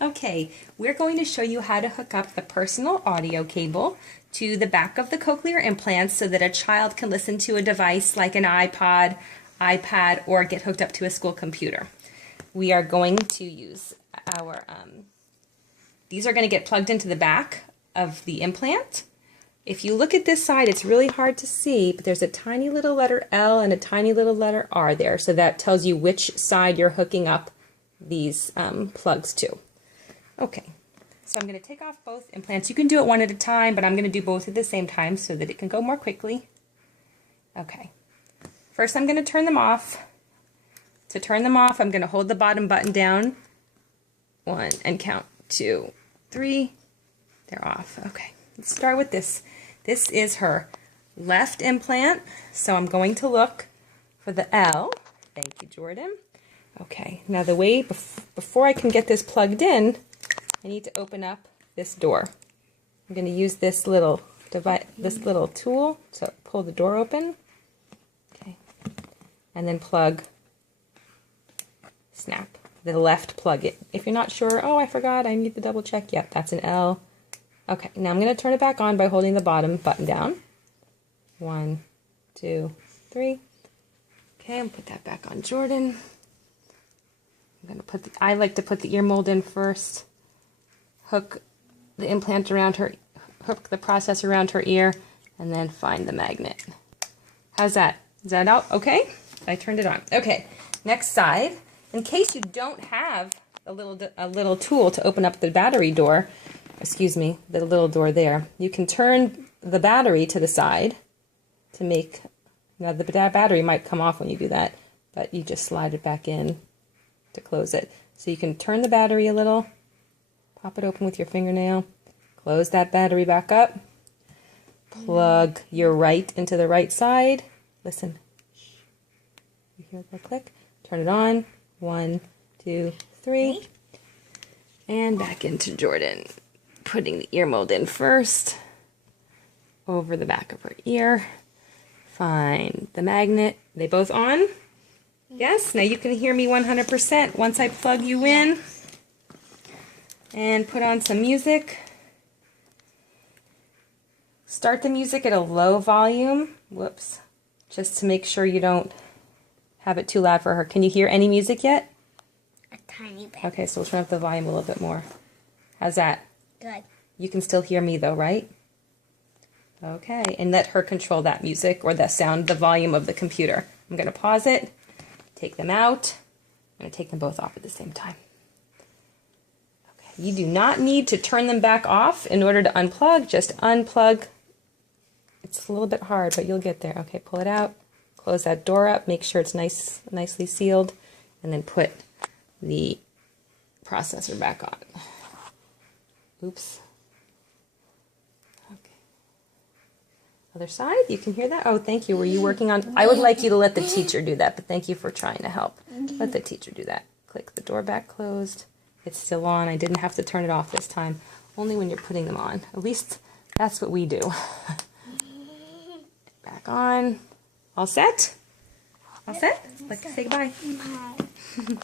Okay, we're going to show you how to hook up the personal audio cable to the back of the cochlear implant so that a child can listen to a device like an iPod, iPad, or get hooked up to a school computer. We are going to use our, these are going to get plugged into the back of the implant. If you look at this side, it's really hard to see, but there's a tiny little letter L and a tiny little letter R there, so that tells you which side you're hooking up these plugs to. Okay, so I'm going to take off both implants. You can do it one at a time, but I'm going to do both at the same time so that it can go more quickly. Okay, first I'm going to turn them off. To turn them off, I'm going to hold the bottom button down, 1, and count 2, 3. They're off. Okay, let's start with this. This is her left implant, so I'm going to look for the L. Thank you, Jordan. Okay, now the way before I can get this plugged in, I need to open up this door. I'm going to use this little tool to pull the door open. Okay, and then plug, snap the left plug in. If you're not sure, oh, I forgot, I need to double check. Yep, that's an L. Okay, now I'm going to turn it back on by holding the bottom button down. 1, 2, 3. Okay, I'll put that back on Jordan. I'm going to put I like to put the ear mold in first. Hook the implant around her, hook the processor around her ear, and then find the magnet. How's that? Is that out? Okay? I turned it on. Okay, next side. In case you don't have a little tool to open up the battery door, excuse me, the little door there, you can turn the battery to the side to make, now the battery might come off when you do that, but you just slide it back in to close it. So you can turn the battery a little, pop it open with your fingernail, close that battery back up, plug your right into the right side. Listen. You hear that click? Turn it on. 1, 2, 3. And back into Jordan. Putting the ear mold in first. Over the back of her ear. Find the magnet. They both on? Yes? Now you can hear me 100% once I plug you in. And put on some music. Start the music at a low volume. Whoops. Just to make sure you don't have it too loud for her. Can you hear any music yet? A tiny bit. Okay, so we'll turn up the volume a little bit more. How's that? Good. You can still hear me though, right? Okay, and let her control that music or the sound, the volume of the computer. I'm going to pause it, take them out. I'm going to take them both off at the same time. You do not need to turn them back off in order to unplug. Just unplug. It's a little bit hard, but you'll get there. Okay, pull it out. Close that door up. Make sure it's nicely sealed. And then put the processor back on. Oops. Okay. Other side. You can hear that? Oh, thank you. Were you working on... I would like you to let the teacher do that, but thank you for trying to help. Let the teacher do that. Click the door back closed. It's still on. I didn't have to turn it off this time. Only when you're putting them on. At least that's what we do. Back on. All set? All set? Let's say goodbye. Bye.